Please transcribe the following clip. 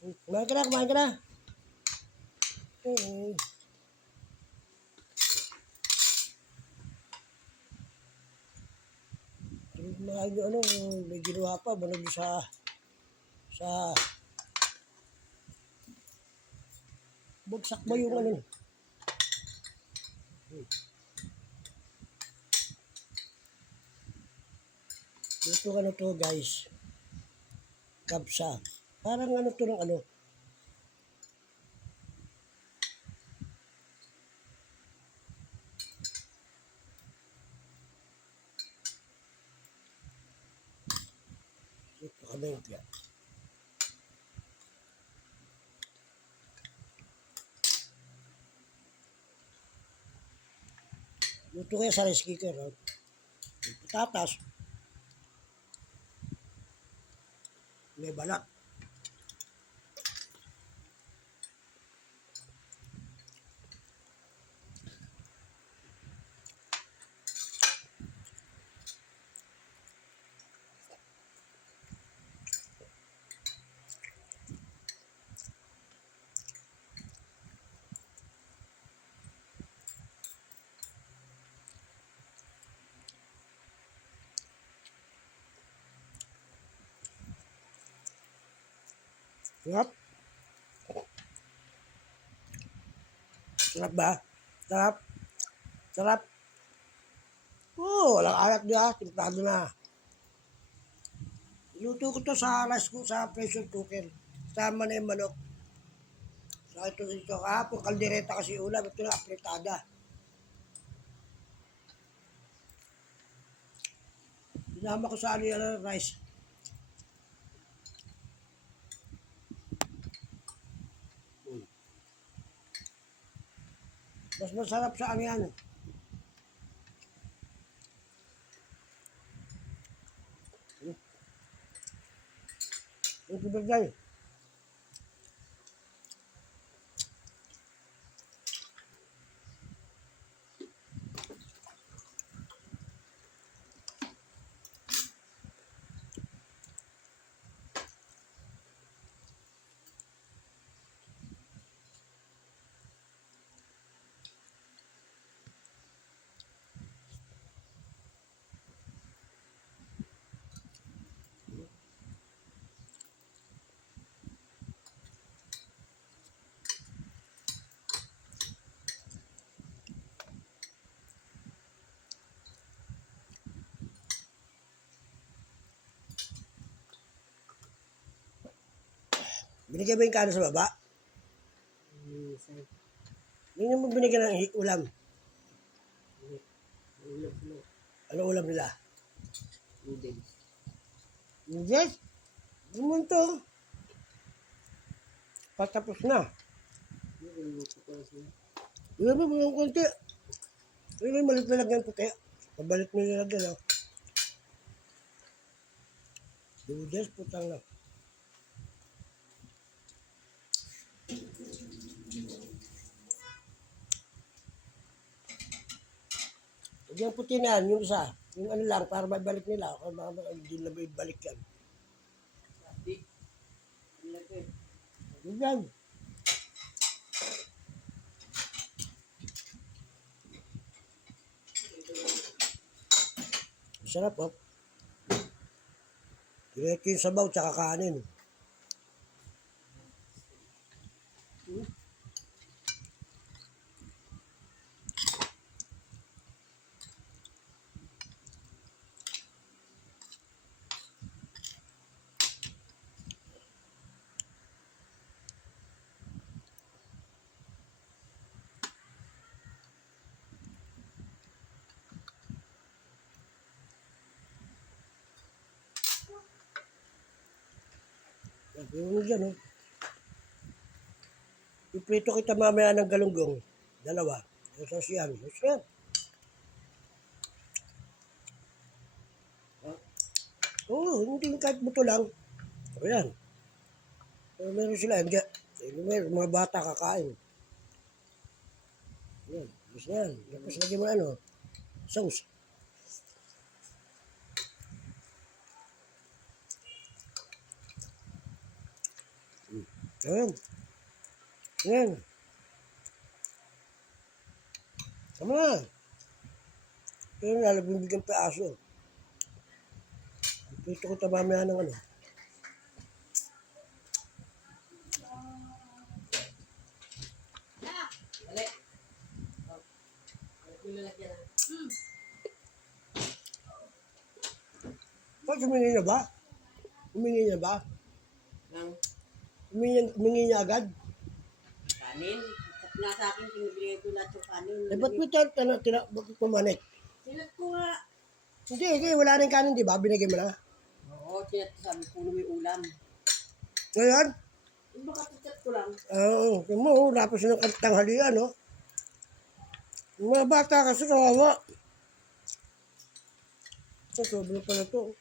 Kumain ka na, kumain ka na. Eh, kumain yung ano, may ginawa pa, banog sa, bagsak ba yung ano. Dito ano to guys, kabsa. Parang ano to ng ano, ito kami yung kaya. Luto kaya sa rice cooker, no? Patatas, may balat. Sarap. Sarap ba? Sarap. Sarap. Walang alat niya, timplado na. Luto ko to sa rice ko sa pressure cooker. Sama na yung manok. So ito kahapon, kaldereta kasi ulam. Ito na, apretada. Sinama ko sa ano yung rice. Mas masarap sa ano yan. Ito ba dyan? Binigyan mo yung kano sa baba? Hindi mo binigyan ng ulam. Ano ulam nila? Noodles. Noodles? Naman to. Patapos na. Ilan mo yung konti. Ilan malit na lagyan puti. Pabalik mo nilagyan. Noodles, putang na. Yung puti na yan, yung isa. Yung ano lang, para mabalik nila. O hindi na may balik yan. Yun yan. Sarap, oh. Diretso yung sabaw, tsaka kanin. Yung dyan, oh. Iprito kita mamaya ng galunggong. Dalawa. Yung sasiyan. Sarap. Oo, hindi kahit buto lang. Ayan. Meron sila, hindi. Meron, mga bata kakain. Ayan, gusto yan. Tapos lagyan mo ano, sauce. Yan. Yan. Tama na. Pero nalabing bigyan pa aso. Gusto ko tamamaya ng ano. Dali. Yung lalagyan na. Ba't humingi niya ba? Humingi niya ba? Ng Humingi niya agad? kanin. Nasa akin, pinibigay ko lahat yung kanin. Eh, ba't mo bakit pumanik? Silat ko nga. Hindi, wala rin kanin, di ba? Binigay mo na. Oo, chat. Sabi ko may ulam. Ngayon? Yung baka chat ko lang. Oo, mo, tapos ng tanghalian, no? Yung mga bata kasi kawawa. Ito, sobrang pala to.